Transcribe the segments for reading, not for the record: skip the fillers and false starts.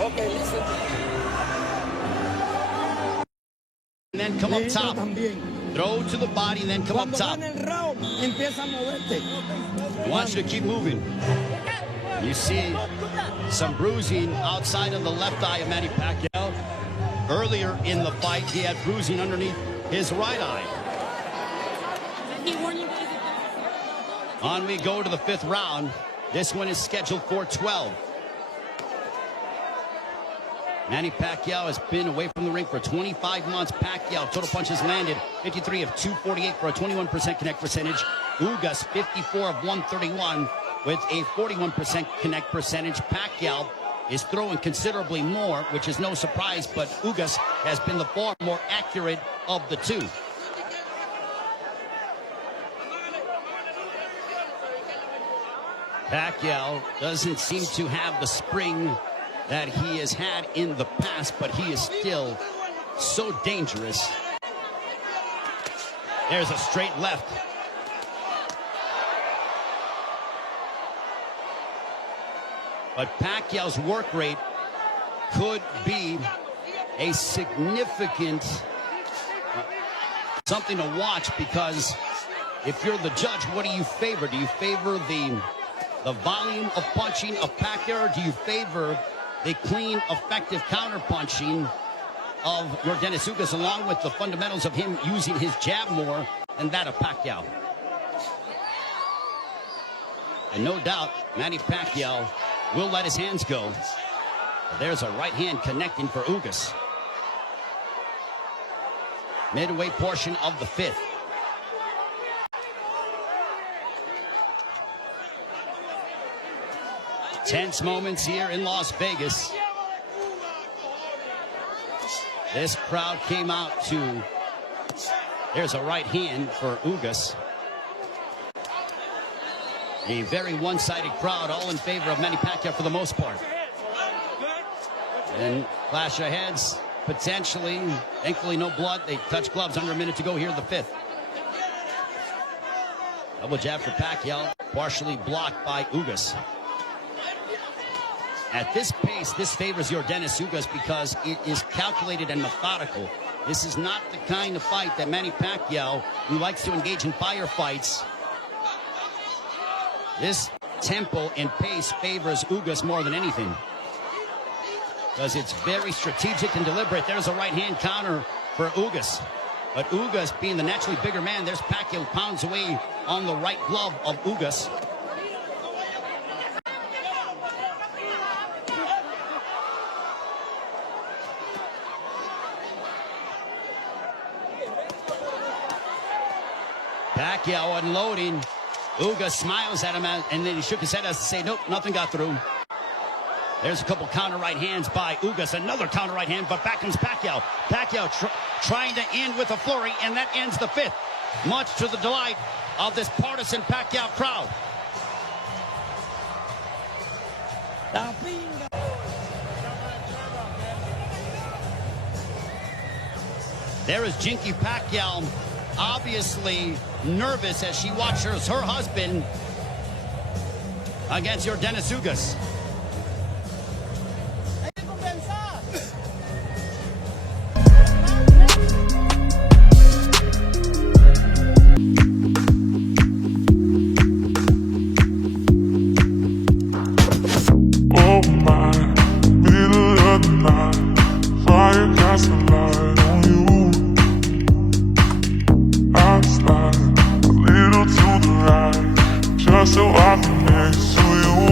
Okay, listen. And then come up top. Throw to the body and then come up top. He wants you to keep moving. You see some bruising outside of the left eye of Manny Pacquiao. Earlier in the fight, he had bruising underneath his right eye. On we go to the 5th round. This one is scheduled for 12. Manny Pacquiao has been away from the ring for 25 months. Pacquiao, total punches landed 53 of 248 for a 21% connect percentage. Ugas, 54 of 131 with a 41% connect percentage. Pacquiao is throwing considerably more, which is no surprise, but Ugas has been the far more accurate of the two. Pacquiao doesn't seem to have the spring that he has had in the past, but he is still so dangerous. There's a straight left. But Pacquiao's work rate could be a significant something to watch, because if you're the judge, what do you favor? Do you favor the volume of punching of Pacquiao, or do you favor the clean, effective counter-punching of Yordenis Ugas, along with the fundamentals of him using his jab more than that of Pacquiao? And no doubt, Manny Pacquiao will let his hands go. There's a right hand connecting for Ugas. Midway portion of the 5th. Tense moments here in Las Vegas. This crowd came out to... There's a right hand for Ugas. A very one-sided crowd, all in favor of Manny Pacquiao for the most part. And clash of heads, potentially. Thankfully, no blood. They touch gloves under a minute to go here in the 5th. Double jab for Pacquiao, partially blocked by Ugas. At this pace, this favors Yordenis Ugas because it is calculated and methodical. This is not the kind of fight that Manny Pacquiao, who likes to engage in firefights. This tempo and pace favors Ugas more than anything, because it's very strategic and deliberate. There's a right-hand counter for Ugas. But Ugas, being the naturally bigger man, there's Pacquiao pounds away on the right glove of Ugas. Pacquiao unloading. Ugas smiles at him, and then he shook his head as to say, nope, nothing got through. There's a couple counter right hands by Ugas. Another counter right hand, but back comes Pacquiao. Pacquiao trying to end with a flurry, and that ends the 5th. Much to the delight of this partisan Pacquiao crowd. There is Jinky Pacquiao, obviously nervous as she watches her husband against Yordenis Ugas. Oh my, middle of the night, fire casts a light on you. I slide a little to the right, just so I can next to you.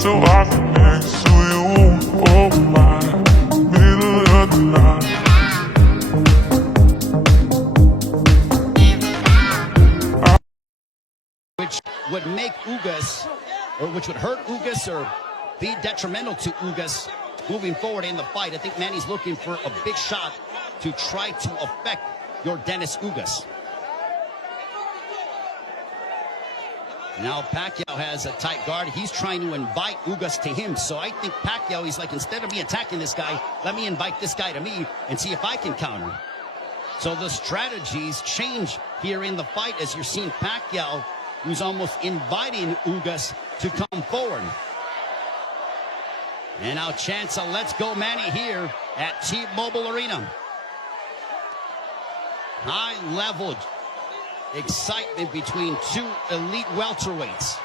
so I can next to you. Oh my, middle of the night. Which would make Ugas, or which would hurt Ugas or be detrimental to Ugas moving forward in the fight. I think Manny's looking for a big shot to try to affect your Dennis Ugas. Now Pacquiao has a tight guard. He's trying to invite Ugas to him. So I think Pacquiao, he's like, instead of me attacking this guy, let me invite this guy to me and see if I can counter. So the strategies change here in the fight as you're seeing Pacquiao, who's almost inviting Ugas to come forward. And now chance of let's go Manny here at T-Mobile Arena. High level excitement between two elite welterweights.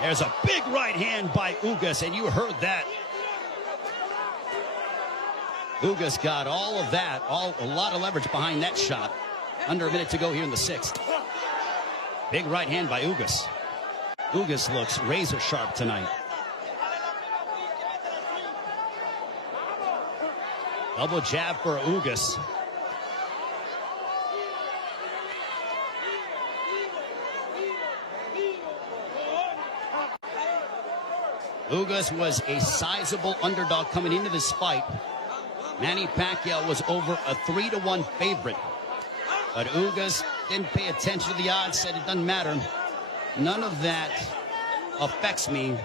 There's a big right hand by Ugas, and you heard that. Ugas got all of that, a lot of leverage behind that shot. Under a minute to go here in the sixth. Big right hand by Ugas. Ugas looks razor sharp tonight. Double jab for Ugas. Ugas was a sizable underdog coming into this fight. Manny Pacquiao was over a 3-1 favorite. But Ugas didn't pay attention to the odds, said it doesn't matter. None of that affects me.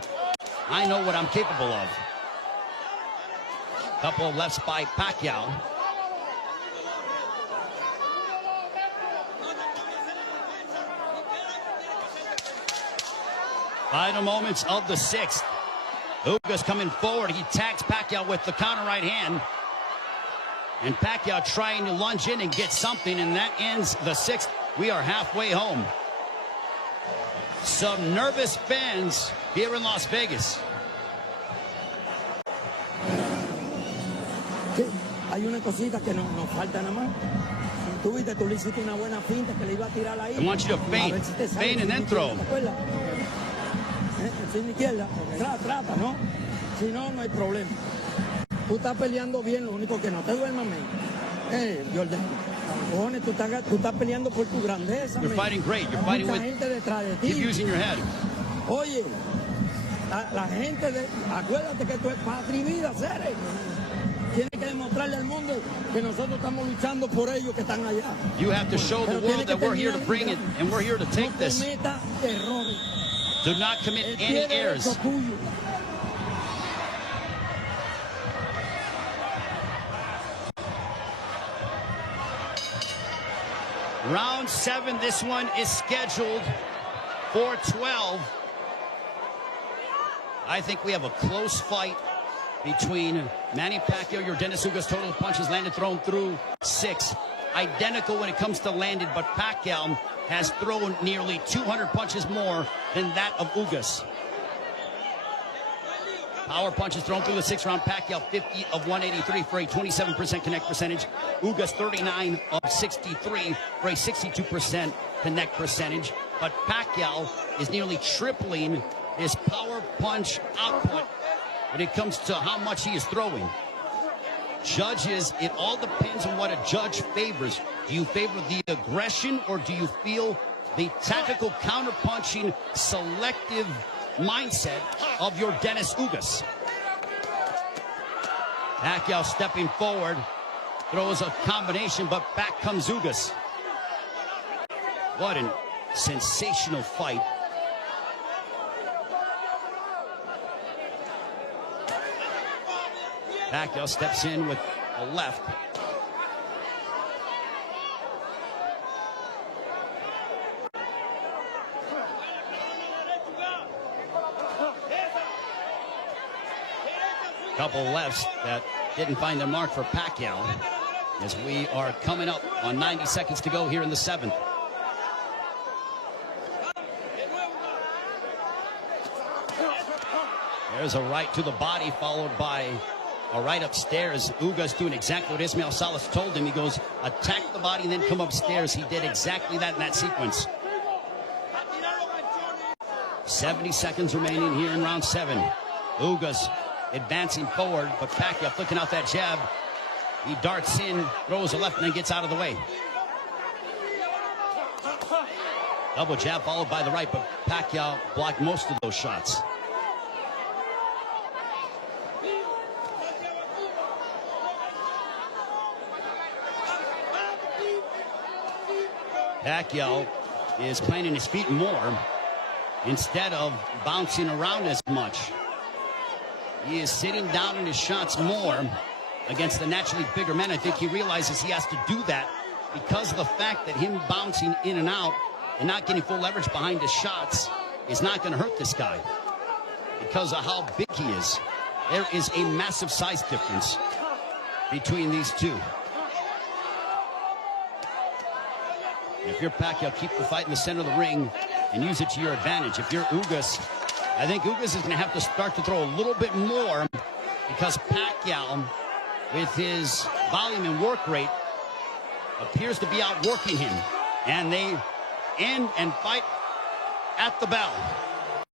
I know what I'm capable of. Couple of lefts by Pacquiao. Final moments of the sixth. Ugas coming forward. He tags Pacquiao with the counter right hand. And Pacquiao trying to lunge in and get something, and that ends the sixth. We are halfway home. Some nervous fans here in Las Vegas. Sí, hay una cosita que nos falta nada más. Tú viste, tú le hiciste una buena finta que le iba a tirar ahí. I want you to feint, feint and then throw. Sin izquierda, trata, ¿no? Si no, no hay problema. Tú estás peleando bien, lo único que no te duermas, men. Jordan, cojones, tú estás peleando por tu grandeza, You're fighting great. You're fighting with... Keep using your head. Oye, la gente acuérdate que tú es patria y vida, seres. Tienes que demostrarle al mundo que nosotros estamos luchando por ellos que están allá. You have to show the world that we're here to bring it, and we're here to take this. No cometa errores. Do not commit any errors. Round 7, this one is scheduled for 12. I think we have a close fight between Manny Pacquiao, your Dennis Ugas, total punches landed, thrown through 6. Identical when it comes to landed, but Pacquiao has thrown nearly 200 punches more than that of Ugas. Power punches thrown through the 6th round. Pacquiao 50 of 183 for a 27% connect percentage. Ugas 39 of 63 for a 62% connect percentage. But Pacquiao is nearly tripling his power punch output when it comes to how much he is throwing. Judges, it all depends on what a judge favors. Do you favor the aggression, or do you feel the tactical counter-punching, selective mindset of your Dennis Ugas? Pacquiao stepping forward, throws a combination, but back comes Ugas. What a sensational fight. Pacquiao steps in with a left. Couple lefts that didn't find their mark for Pacquiao as we are coming up on 90 seconds to go here in the 7th. There's a right to the body followed by a right upstairs. Ugas doing exactly what Ismael Salas told him. He goes, attack the body and then come upstairs. He did exactly that in that sequence. 70 seconds remaining here in round 7. Ugas advancing forward, but Pacquiao flicking out that jab. He darts in, throws a left, and then gets out of the way. Double jab followed by the right, but Pacquiao blocked most of those shots. Pacquiao is planting his feet more instead of bouncing around as much. He is sitting down in his shots more against the naturally bigger men. I think he realizes he has to do that because of the fact that him bouncing in and out and not getting full leverage behind his shots is not going to hurt this guy because of how big he is. There is a massive size difference between these two. And if you're Pacquiao, keep the fight in the center of the ring and use it to your advantage. If you're Ugas, I think Ugas is going to have to start to throw a little bit more because Pacquiao, with his volume and work rate, appears to be outworking him. And they end and fight at the bell.